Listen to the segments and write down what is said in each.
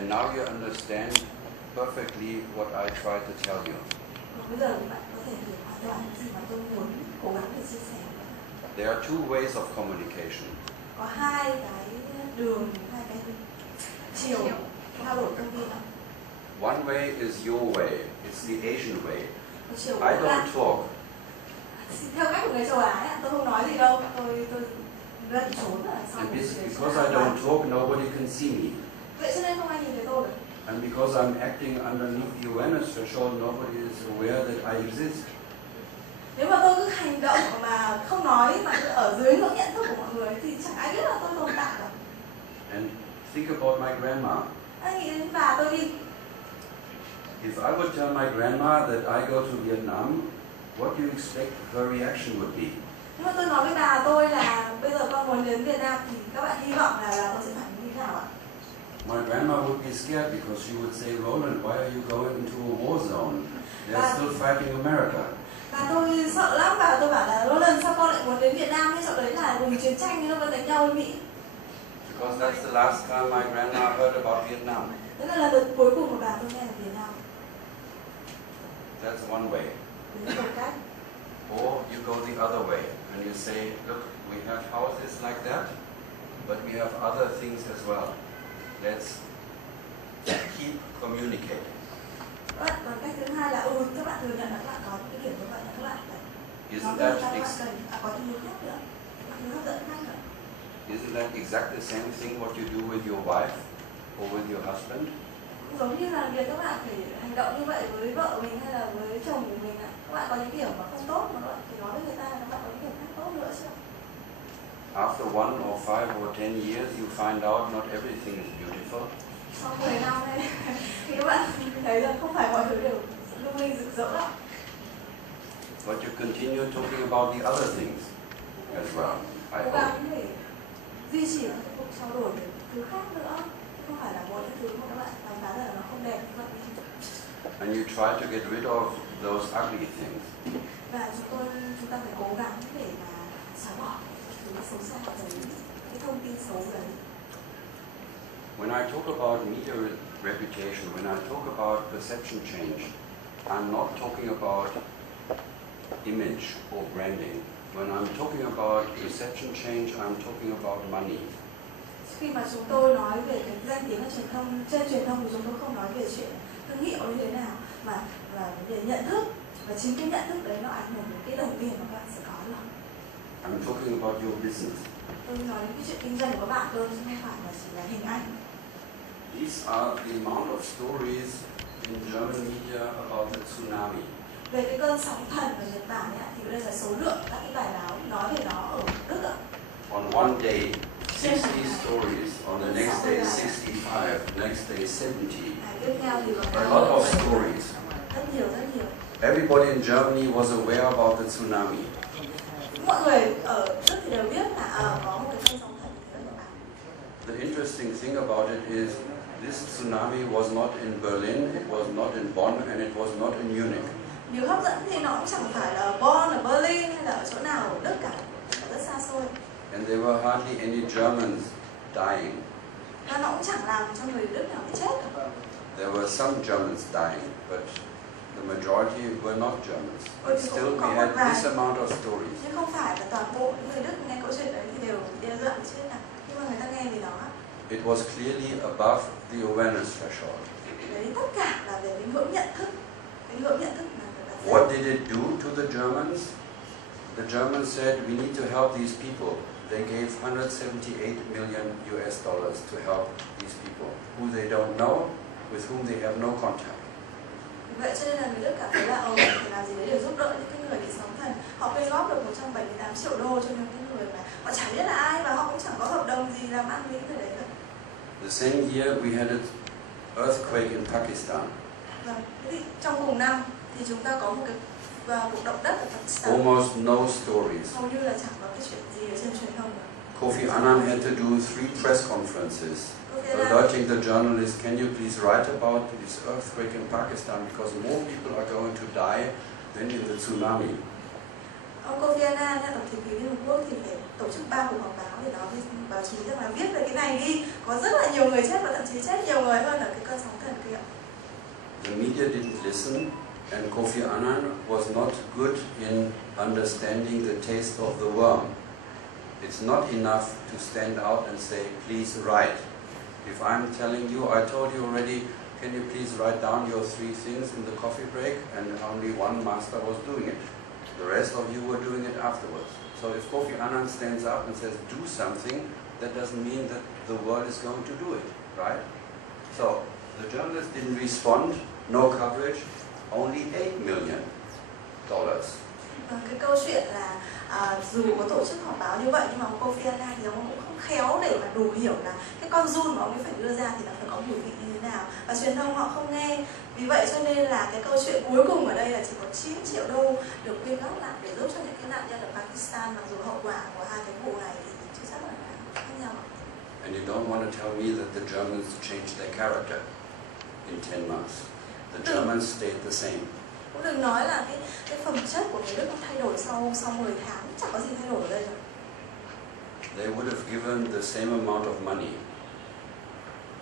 And now you understand perfectly what I try to tell you. Bây giờ thì bạn có thể hiểu hoàn toàn những gì mà tôi muốn cố gắng để chia sẻ. There are two ways of communication. Có hai cái đường, hai cái chiều trao đổi thông tin. One way is your way. It's the Asian way. Chiều I don't talk. Theo cách của người châu Á, tôi không nói gì đâu. Tôi lẩn trốn ở sau. And because I don't talk, nobody can see me. Vậy cho nên không ai nhìn thấy tôi được. And because I'm acting underneath the awareness threshold, nobody is aware that I exist. Nếu mà tôi cứ hành động mà không nói mà cứ ở dưới ngưỡng nhận thức của mọi người thì chẳng ai biết là tôi tồn tại đâu. And think about my grandma. Anh nghĩ đến bà tôi đi. If I would tell my grandma that I go to Vietnam, what do you expect her reaction would be? Nếu mà tôi nói với bà tôi là bây giờ con muốn đến Việt Nam thì các bạn hy vọng là tôi sẽ phản ứng như thế nào ạ? My grandma would be scared because she would say, Roland, why are you going into a war zone? They're still fighting America. Bà tôi sợ lắm, bà tôi bảo là Roland sao con lại muốn đến Việt Nam, hay sợ đấy là vùng chiến tranh nó vẫn đánh nhau với Mỹ. Because that's the last time my grandma heard about Vietnam. Đấy là lần cuối cùng mà bà tôi nghe về Việt Nam. That's one way. Đấy là một cách. Or you go the other way and you say, look, we have houses like that, but we have other things as well. Let's keep communicating. Còn cách thứ hai là các bạn thừa nhận là các bạn có những cái điểm như vậy, là các bạn Isn't that exactly the same thing what you do with your wife or with your husband? Giống như là việc các bạn phải hành động như vậy với vợ mình hay là với chồng của mình ạ. Các bạn có những điểm mà không tốt mà các bạn phải nói với người ta là các bạn có những điểm khác tốt nữa chứ. After 1 or 5 or 10 years, you find out not everything is beautiful. Sau 10 năm này, thì các bạn thấy là không phải mọi thứ đều lung linh rực rỡ đâu. But you continue talking about the other things as well. Các bạn phải duy trì một cuộc trao đổi về thứ khác nữa, không phải là mỗi thứ mà các bạn đánh giá là nó không đẹp như vậy. And you try to get rid of those ugly things. Và chúng ta phải cố gắng để mà xóa bỏ thứ xấu xa đấy, cái thông tin xấu đấy. When I talk about media reputation, when I talk about perception change, I'm not talking about image or branding. When I'm talking about perception change, I'm talking about money. Khi mà chúng tôi nói về cái danh tiếng và truyền thông, trên truyền thông thì chúng tôi không nói về chuyện thương hiệu như thế nào, mà là về nhận thức, và chính cái nhận thức đấy nó ảnh hưởng đến cái đồng tiền mà các bạn sẽ có được. I'm talking about your business. Tôi nói đến cái chuyện kinh doanh của các bạn thôi, chứ không phải là chỉ là hình ảnh. These are the amount of stories in German media about the tsunami. Về cái cơn sóng thần ở Nhật Bản ấy, thì đây là số lượng các cái bài báo nói về nó ở Đức ạ. On one day, 60 stories. On the next day, 65. Next day, 70. A lot of stories. Rất nhiều. Everybody in Germany was aware about the tsunami. Mọi người ở Đức thì đều biết là có một cái cơn sóng thần ở Nhật Bản. The interesting thing about it is this tsunami was not in Berlin, it was not in Bonn, and it was not in Munich. Điều hấp dẫn thì nó cũng chẳng phải là Bonn, ở Berlin hay là ở chỗ nào ở Đức cả, rất xa xôi. And there were hardly any Germans dying. Và nó cũng chẳng làm cho người Đức nào bị chết. There were some Germans dying, but the majority were not Germans. But still we had this amount of stories. Nhưng không phải là toàn bộ những người Đức nghe câu chuyện đấy thì đều đe dọa chết nào. Nhưng mà người ta nghe về đó. It was clearly above the awareness threshold. Đấy tất cả là về cái ngưỡng nhận thức. Cái ngưỡng nhận thức là what did it do to the Germans? The Germans said we need to help these people. They gave 178 million US dollars to help these people who they don't know, with whom they have no contact. Vậy cho nên là người Đức cảm thấy là phải làm gì đấy để giúp đỡ những cái người bị sóng thần. Họ quyên góp được 178 triệu đô cho những cái người mà họ chẳng biết là ai và họ cũng chẳng có hợp đồng gì làm ăn với những người đấy cả. The same year we had an earthquake in Pakistan. Vâng, thì trong cùng năm thì chúng ta có một cái cuộc động đất ở Pakistan. Almost no stories. Hầu như là chẳng có cái chuyện gì ở trên truyền thông cả. Kofi Annan had to do 3 press conferences, alerting the journalists, can you please write about this earthquake in Pakistan because more people are going to die than in the tsunami. Ông Kofi Annan, Tổng thư ký Liên Hợp Quốc thì phải tổ chức 3 cuộc họp báo để nói với báo chí rằng là viết về cái này đi, có rất là nhiều người chết và thậm chí chết nhiều người hơn ở cái cơn sóng thần kia. The media didn't listen, and Kofi Annan was not good in understanding the taste of the worm. It's not enough to stand out and say, please write. If I'm telling you, I told you already, can you please write down your 3 things in the coffee break? And only one master was doing it. The rest of you were doing it afterwards. So if Kofi Annan stands up and says, do something, that doesn't mean that the world is going to do it, right? So the journalists didn't respond, no coverage, only $8 million. Cái câu chuyện là dù có tổ chức họp báo như vậy nhưng mà Kofi Annan thì ông cũng không khéo để mà đủ hiểu là cái con giun mà ông ấy phải đưa ra thì nó phải có mùi vị như thế nào, và truyền thông họ không nghe. Vì vậy cho nên là cái câu chuyện cuối cùng ở đây là chỉ có 9 triệu đô được quyên góp lại để giúp cho những cái nạn nhân ở Pakistan, mặc dù hậu quả của hai cái vụ này thì chưa chắc là khác nhau. And you don't want to tell me that the Germans changed their character in 10 months. The Germans stayed the same. Cũng đừng nói là cái phẩm chất của người Đức nó thay đổi sau 10 tháng, chẳng có gì thay đổi ở đây rồi. They would have given the same amount of money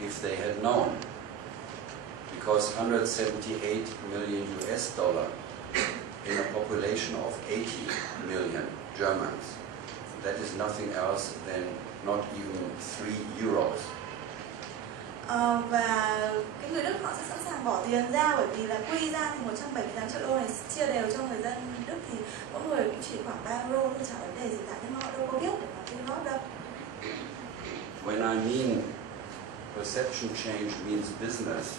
if they had known, because 178 million US dollar in a population of 80 million Germans, that is nothing else than not even 3 euros. Và cái người Đức họ sẽ sẵn sàng bỏ tiền ra, bởi vì là quy ra thì 178 triệu đô này chia đều cho người dân Đức thì mỗi người cũng chỉ khoảng 3 euro thôi, chẳng vấn đề gì cả, nhưng mà họ đâu có biết để mà quyên góp đâu. When I mean perception change means business,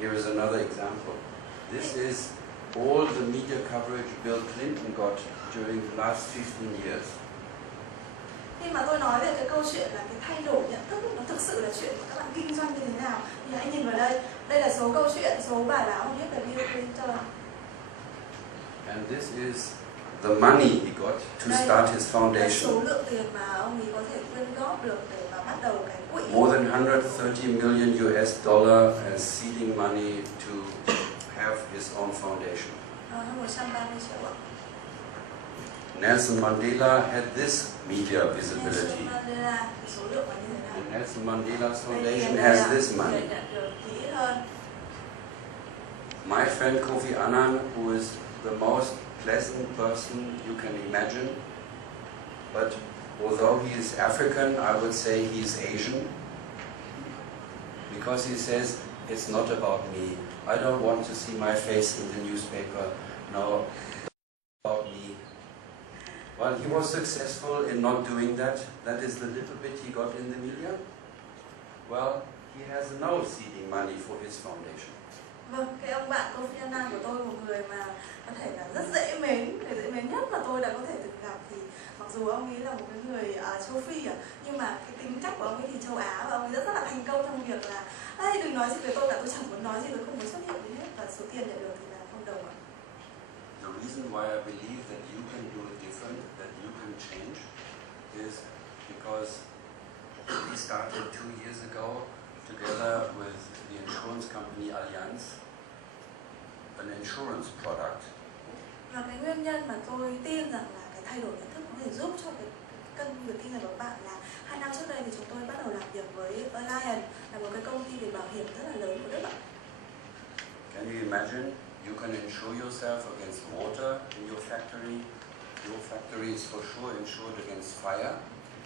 here is another example. This is all the media coverage Bill Clinton got during the last 15 years. Khi mà tôi nói về cái câu chuyện là cái thay đổi nhận thức, nó thực sự là chuyện của các bạn kinh doanh như thế nào, thì hãy nhìn vào đây. Đây là số câu chuyện, số bài báo mà viết về Bill Clinton. And this is the money he got to start his foundation. Số lượng tiền mà ông ấy có thể quyên góp được để mà bắt đầu cái quỹ. More than 130 million US dollar as seeding money to have his own foundation. Hơn 130 triệu ạ. Nelson Mandela had this media visibility. And Nelson Mandela's foundation has this money. My friend Kofi Annan, who is the most pleasant person you can imagine, but although he is African, I would say he's Asian, because he says, it's not about me. I don't want to see my face in the newspaper. No, about me. Well, he was successful in not doing that. That is the little bit he got in the media. Well, he has no seeding money for his foundation. Vâng, cái ông bạn Kofi Annan của tôi, một người mà có thể là rất dễ mến, người dễ mến nhất mà tôi đã có thể từng gặp, thì mặc dù ông ấy là một cái người châu Phi nhưng mà cái tính cách của ông ấy thì châu Á, và ông ấy rất là thành công trong việc là đừng nói gì về tôi cả, tôi chẳng muốn nói gì, tôi không muốn xuất hiện gì hết, và số tiền nhận được thì là không đồng ạ. The reason why I believe that you can do it different, that you can change, is because we started 2 years ago together with the insurance company Allianz, an insurance product. Và cái nguyên nhân mà tôi tin rằng là cái thay đổi nhận thức có thể giúp cho cái cân việc kinh doanh của các bạn là 2 năm trước đây thì chúng tôi bắt đầu làm việc với Elearning, là một cái công ty về bảo hiểm rất là lớn của Đức ạ. Can you imagine? You can insure yourself against water in your factory. Your factory is for sure insured against fire.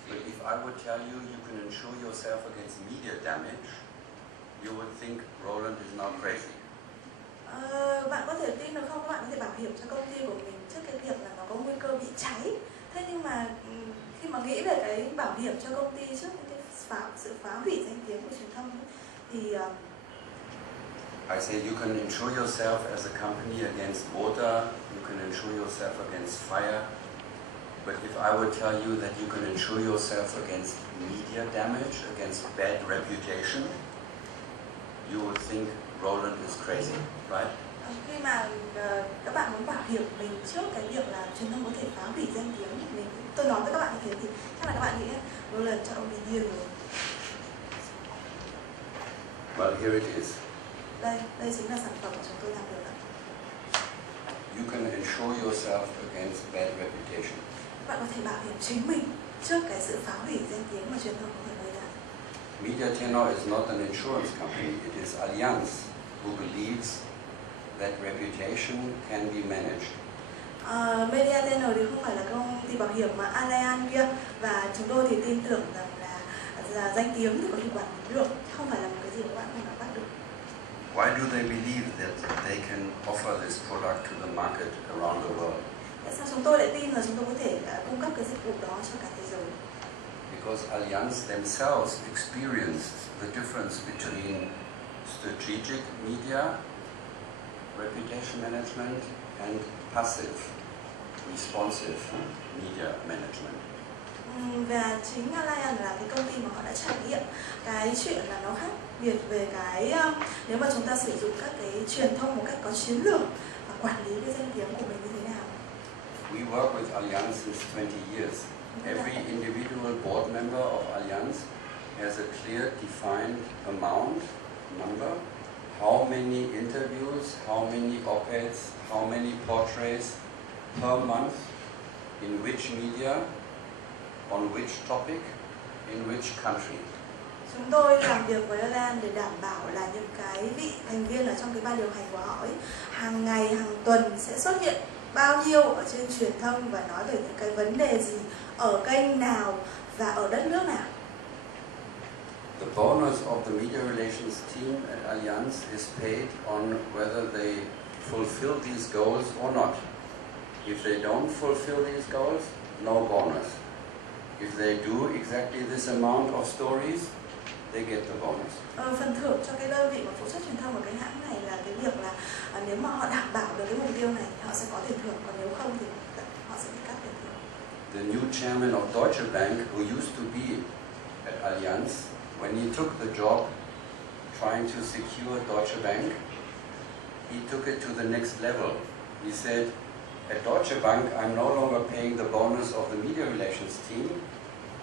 But if I would tell you you can insure yourself against media damage, you would think Roland is now crazy. Bạn có thể tin được không? Các bạn có thể bảo hiểm cho công ty của mình trước cái việc là nó có nguy cơ bị cháy. Thế nhưng mà khi mà nghĩ về cái bảo hiểm cho công ty trước cái sự phá hủy danh tiếng của truyền thông thì I say you can insure yourself as a company against water, you can insure yourself against fire, but if I would tell you that you can insure yourself against media damage, against bad reputation, you would think Roland is crazy, right? Khi mà các bạn muốn bảo hiểm mình trước cái việc là truyền thông có thể phá hủy danh tiếng của mình, tôi nói với các bạn như thế thì chắc là các bạn nghĩ Roland cho ông đi điên rồi. Well, here it is. Đây chính là sản phẩm mà chúng tôi làm được. You can insure yourself against bad reputation. Bạn có thể bảo hiểm chính mình trước cái sự phá hủy danh tiếng mà truyền thông có thể gây ra. Media Tenor is not an insurance company, it is Allianz who believes that reputation can be managed. Media Tenor thì không phải là công ty bảo hiểm mà Elearning kia, và chúng tôi thì tin tưởng rằng là danh tiếng thì có thể quản lý được, không phải là một cái gì các bạn không nắm bắt được. Why do they believe that they can offer this product to the market around the world? Tại sao chúng tôi lại tin là chúng tôi có thể cung cấp cái dịch vụ đó cho cả thế giới? Because Allianz themselves experienced the difference between strategic media, reputation management, and passive, responsive media management. Và chính Elearning là cái công ty mà họ đã trải nghiệm cái chuyện là nó khác biệt về cái nếu mà chúng ta sử dụng các cái truyền thông một cách có chiến lược và quản lý cái danh tiếng của mình như thế nào. We work with Allianz since 20 years. Every individual board member of Allianz has a clear defined amount, number, how many interviews, how many op-eds, how many portraits per month, in which media, on which topic, in which country. Chúng tôi làm việc với Elearning để đảm bảo là những cái vị thành viên ở trong cái ban điều hành của họ ấy, hàng ngày, hàng tuần sẽ xuất hiện bao nhiêu ở trên truyền thông và nói về những cái vấn đề gì ở kênh nào và ở đất nước nào. The bonus of the media relations team at Allianz is paid on whether they fulfill these goals or not. If they don't fulfill these goals, no bonus. If they do exactly this amount of stories, they get the bonus. Phần thưởng cho cái đơn vị mà phụ trách truyền thông ở cái hãng này là cái việc là nếu mà họ đảm bảo được cái mục tiêu này thì họ sẽ có tiền thưởng, còn nếu không thì họ sẽ bị cắt tiền thưởng. The new chairman of Deutsche Bank, who used to be at Allianz, when he took the job trying to secure Deutsche Bank, he took it to the next level. He said, at Deutsche Bank, I'm no longer paying the bonus of the media relations team,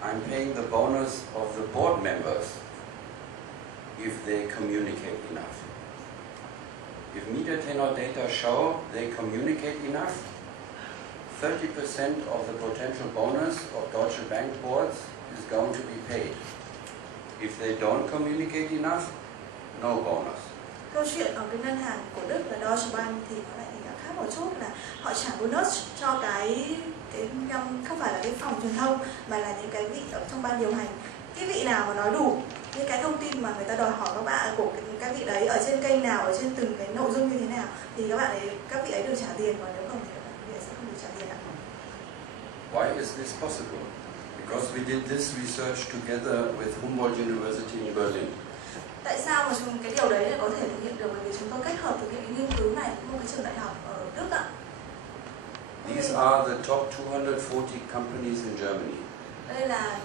I'm paying the bonus of the board members if they communicate enough. If media tenor data show they communicate enough, 30% of the potential bonus of Deutsche Bank boards is going to be paid. If they don't communicate enough, no bonus. Câu chuyện ở cái ngân hàng của Đức là Deutsche Bank thì nó lại khác một chút là họ trả bonus cho cái không phải là cái phòng truyền thông mà là những cái vị ở trong ban điều hành. Cái vị nào mà nói đủ những cái thông tin mà người ta đòi hỏi các bạn của các vị đấy ở trên kênh nào, ở trên từng cái nội dung như thế nào thì các vị ấy được trả tiền, còn nếu không thì các vị ấy sẽ không được trả tiền ạ. Why is this possible? Because we did this research together with Humboldt University in Berlin. Tại sao mà cái điều đấy có thể thực hiện được? Bởi vì chúng tôi kết hợp thực hiện cái nghiên cứu này với một cái trường đại học ở Đức ạ. These are the top 240 companies in Germany. Đây là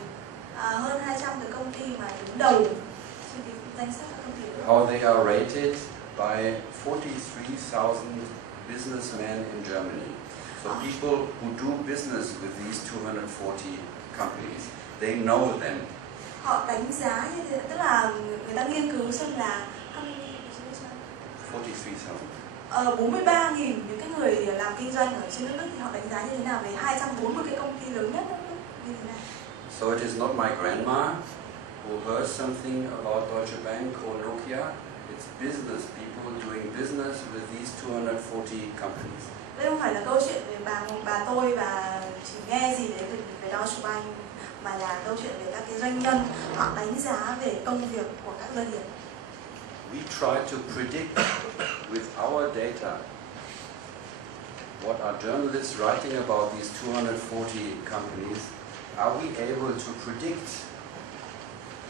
hơn 200 cái công ty mà đứng đầu trên cái danh sách các công ty. How they are rated by 43,000 businessmen in Germany. So people who do business with these 240 companies, they know them. Họ đánh giá như thế, tức là người ta nghiên cứu xem là 43.000 những cái người làm kinh doanh ở trên nước Đức thì họ đánh giá như thế nào về 240 cái công ty lớn nhất như thế nào. So it is not my grandma who heard something about Deutsche Bank or Nokia. It's business people doing business with these 240 companies. Đây không phải là câu chuyện về bà tôi và chỉ nghe gì đấy về Deutsche Bank, mà là câu chuyện về các cái doanh nhân, họ đánh giá về công việc của các doanh nghiệp. We try to predict with our data what are journalists writing about these 240 companies. Are we able to predict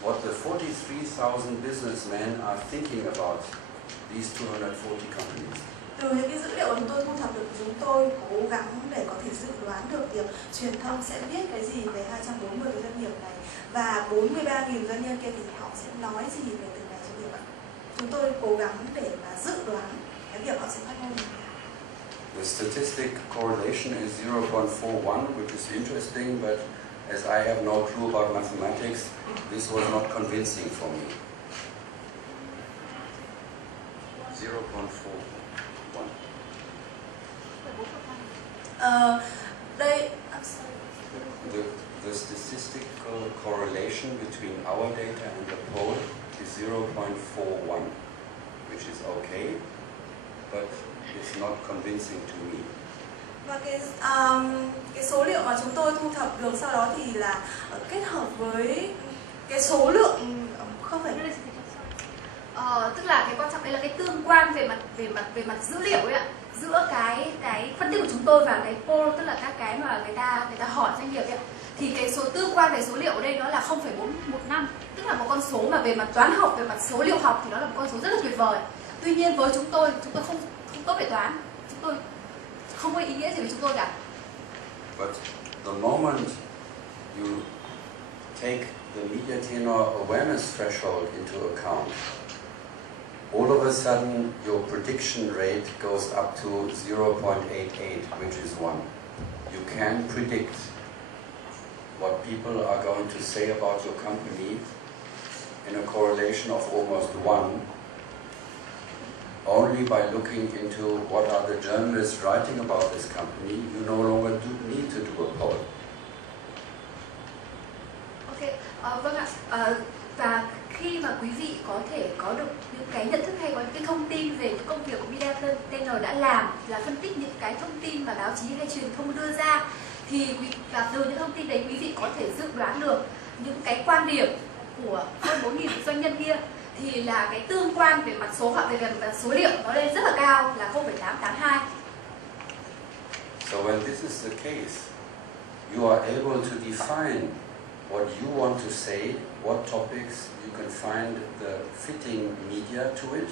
what the 43,000 businessmen are thinking about these 240 companies? Từ những cái dữ liệu chúng tôi thu thập được, chúng tôi cố gắng để có thể dự đoán được việc truyền thông sẽ viết cái gì về 240 cái doanh nghiệp này và 43.000 doanh nhân kia thì họ sẽ nói gì về từng này doanh nghiệp ạ. Chúng tôi cố gắng để mà dự đoán cái việc họ sẽ phát ngôn. The statistic correlation is 0.41, which is interesting, but as I have no clue about mathematics, this was not convincing for me. 0.41. Đây, The statistical correlation between our data and the poll is 0.41, which is okay, but it's not convincing to me. Và cái số liệu mà chúng tôi thu thập được sau đó thì là kết hợp với cái số lượng không phải tức là cái quan trọng đây là cái tương quan về mặt dữ liệu ấy ạ, giữa cái phân tích của chúng tôi và cái poll, tức là các cái mà người ta hỏi doanh nghiệp ấy ạ. Thì cái số tương quan về số liệu ở đây nó là 0,415, tức là một con số mà về mặt toán học, về mặt số liệu học thì nó là một con số rất là tuyệt vời. Tuy nhiên với chúng tôi không tốt về toán, chúng tôi không có ý nghĩa gì với chúng tôi cả. But the moment you take the media tenor awareness threshold into account, all of a sudden your prediction rate goes up to 0.88, which is 1. You can predict what people are going to say about your company in a correlation of almost 1, only by looking into what are the journalists writing about this company. You no longer need to do a poll. Ok, vâng ạ. Và khi mà quý vị có thể có được những cái nhận thức hay có những cái thông tin về những công việc của Elearning đã làm, là phân tích những cái thông tin mà báo chí hay truyền thông đưa ra, thì và từ những thông tin đấy quý vị có thể dự đoán được những cái quan điểm của hơn 4.000 doanh nhân kia, thì là cái tương quan về mặt số hoặc về mặt số liệu nó lên rất là cao, là 0,882. So when this is the case, you are able to define what you want to say, what topics you can find the fitting media to it.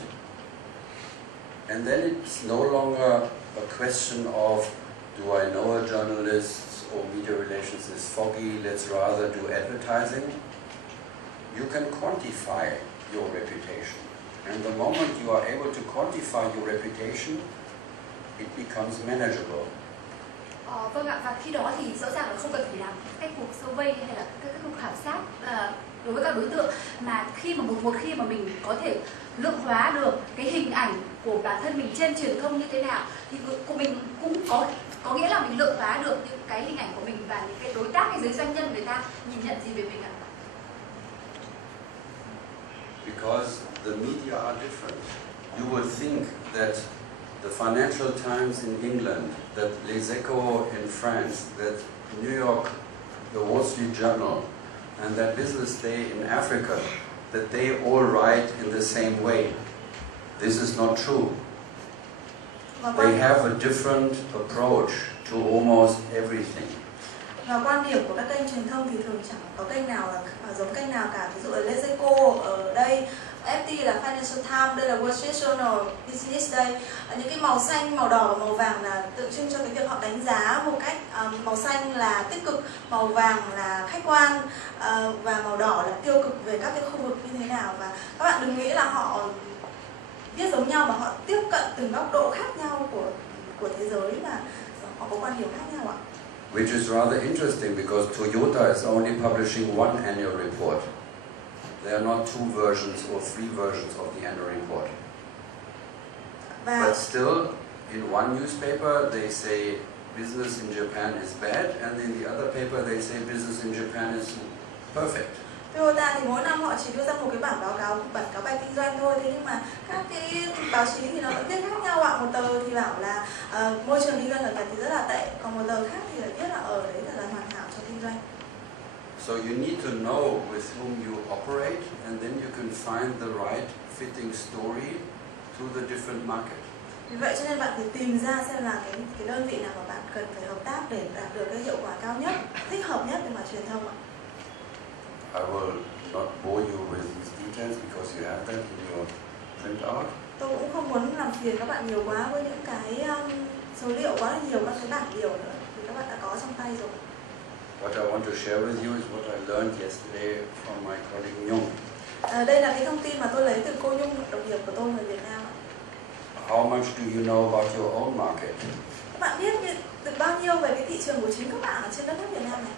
And then it's no longer a question of, do I know a journalist or media relations is foggy, let's rather do advertising. You can quantify your reputation. And the moment you are able to quantify your reputation, it becomes manageable. Vâng ạ, và khi đó thì rõ ràng là không cần phải làm các cuộc survey hay là các cuộc khảo sát đối với các đối tượng, mà khi mà một khi mà mình có thể lượng hóa được cái hình ảnh của bản thân mình trên truyền thông như thế nào, thì mình cũng có nghĩa là mình lượng hóa được những cái hình ảnh của mình và những cái đối tác hay giới doanh nhân người ta nhìn nhận gì về mình ạ. Because the media are different. You would think that the Financial Times in England, that Les Echos in France, that New York, the Wall Street Journal, and that Business Day in Africa, that they all write in the same way. This is not true. They have a different approach to almost everything. Và quan điểm của các kênh truyền thông thì thường chẳng có kênh nào là giống kênh nào cả. Ví dụ ở Les Echos ở đây, FT là Financial Times, đây là Wall Street Journal, Business Day. Những cái màu xanh, màu đỏ và màu vàng là tượng trưng cho cái việc họ đánh giá một cách màu xanh là tích cực, màu vàng là khách quan và màu đỏ là tiêu cực về các cái khu vực như thế nào. Và các bạn đừng nghĩ là họ viết giống nhau, mà họ tiếp cận từng góc độ khác nhau của thế giới và họ có quan điểm khác nhau ạ. Which is rather interesting because Toyota is only publishing one annual report. There are not two versions or three versions of the annual report. But still, in one newspaper they say business in Japan is bad, and in the other paper they say business in Japan is perfect. Toyota thì mỗi năm họ chỉ đưa ra một cái bản cáo bài kinh doanh thôi, thế nhưng mà các cái báo chí thì nó vẫn viết khác nhau ạ. Một tờ thì bảo là môi trường kinh doanh ở Nhật thì rất là tệ, còn một tờ khác thì lại viết là ở đấy là hoàn hảo cho kinh doanh. So you need to know with whom you operate, and then you can find the right fitting story to the different market. Vì vậy cho nên bạn phải tìm ra xem là cái đơn vị nào mà bạn cần phải hợp tác để đạt được cái hiệu quả cao nhất, thích hợp nhất về mặt truyền thông ạ. I will not bore you with these details because you have that in your printout. Tôi cũng không muốn làm phiền các bạn nhiều quá với những cái số liệu quá là nhiều, các cái bảng biểu nữa, thì các bạn đã có trong tay rồi. What I want to share with you is what I learned yesterday from my colleague Nhung. Đây là cái thông tin mà tôi lấy từ cô Nhung, đồng nghiệp của tôi người Việt Nam. How much do you know about your own market? Các bạn biết được bao nhiêu về cái thị trường của chính các bạn ở trên đất nước Việt Nam này?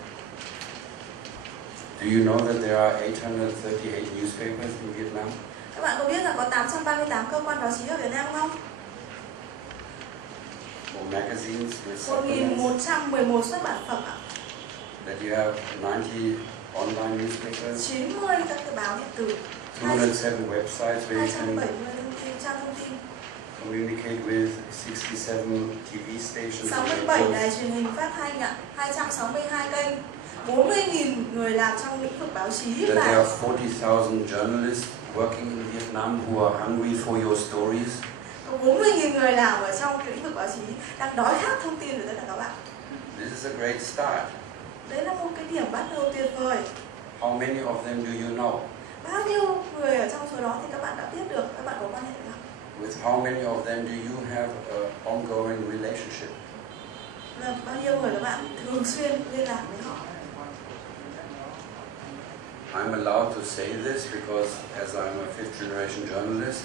Do you know that there are 838 newspapers in Vietnam? Các bạn có biết là có 838 cơ quan báo chí ở Việt Nam không? Or magazines with 1.111 xuất bản phẩm ạ. that you have 90 online newspapers, 90 các cái báo điện tử, 207 websites where you 270 can thông tin, trang thông tin, communicate with 67 TV stations, 67 and đài truyền hình phát thanh ạ, 262 kênh, 40.000 người làm trong lĩnh vực báo chí that there và are 40,000 journalists working in Vietnam who are hungry for your stories. có 40.000 người làm ở trong lĩnh vực báo chí đang đói khát thông tin của tất cả các bạn. This is a great start. Đấy là một cái điểm bắt đầu tuyệt vời. How many of them do you know? Bao nhiêu người ở trong số đó thì các bạn đã biết được, các bạn có quan hệ được? With how many of them do you have an ongoing relationship? Và bao nhiêu người các bạn thường xuyên liên lạc với họ? I'm allowed to say this because as I'm a fifth generation journalist,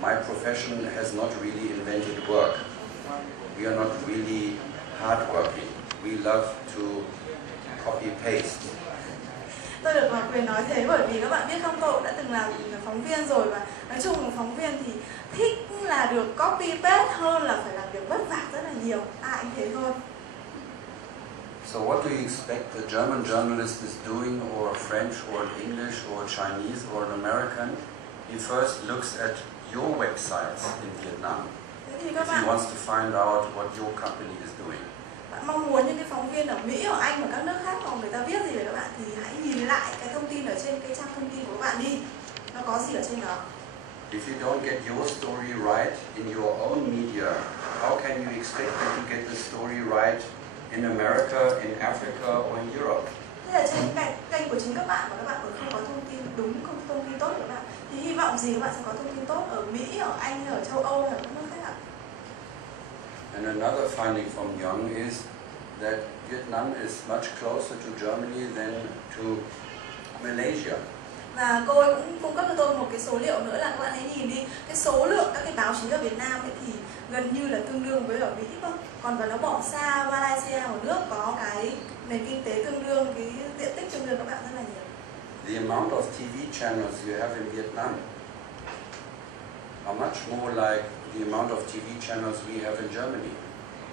my profession has not really invented work. We are not really hardworking. We love to copy paste. Tôi được quyền nói thế bởi vì các bạn biết không, tôi cũng đã từng làm phóng viên rồi và nói chung là phóng viên thì thích là được copy paste hơn là phải làm việc vất vả rất là nhiều. Anh thế thôi. So what do you expect the German journalist is doing, or a French, or an English, or a Chinese, or an American? He first looks at your websites in Vietnam if he wants to find out what your company is doing. Bạn mong muốn những cái phóng viên ở Mỹ, ở Anh và các nước khác mà người ta viết gì về các bạn thì hãy nhìn lại cái thông tin ở trên cái trang thông tin của các bạn đi. Nó có gì ở trên đó? If you don't get your story right in your own media, how can you expect that you get the story right in America, in Africa, or in Europe? Thế là trên cái kênh của chính các bạn mà các bạn còn không có thông tin đúng, không thông tin tốt của các bạn thì hy vọng gì các bạn sẽ có thông tin tốt ở Mỹ, ở Anh, ở châu Âu hay ở các nước khác ạ? And another finding from Young is that Vietnam is much closer to Germany than to Malaysia. Và cô ấy cũng cung cấp cho tôi một cái số liệu nữa là các bạn hãy nhìn đi, cái số lượng các cái báo chí ở Việt Nam ấy thì gần như là tương đương với ở Mỹ thôi. Còn và nó bỏ xa Malaysia, một nước có cái nền kinh tế tương đương, cái diện tích tương đương các bạn rất là nhiều. The amount of TV channels you have in Vietnam are much more like the amount of TV channels we have in Germany.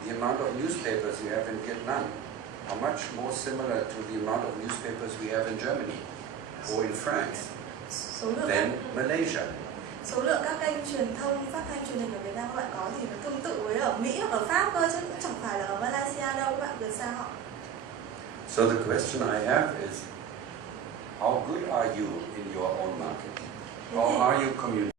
The amount of newspapers you have in Vietnam are much more similar to the amount of newspapers we have in Germany or in France than Malaysia. Số lượng các kênh truyền thông, phát thanh truyền hình ở Việt Nam các bạn có thì nó tương tự với ở Mỹ hoặc ở Pháp cơ, chứ cũng chẳng phải là ở Malaysia đâu, các bạn vượt xa họ. So the question I have is, how good are you in your own market? How are you communicating?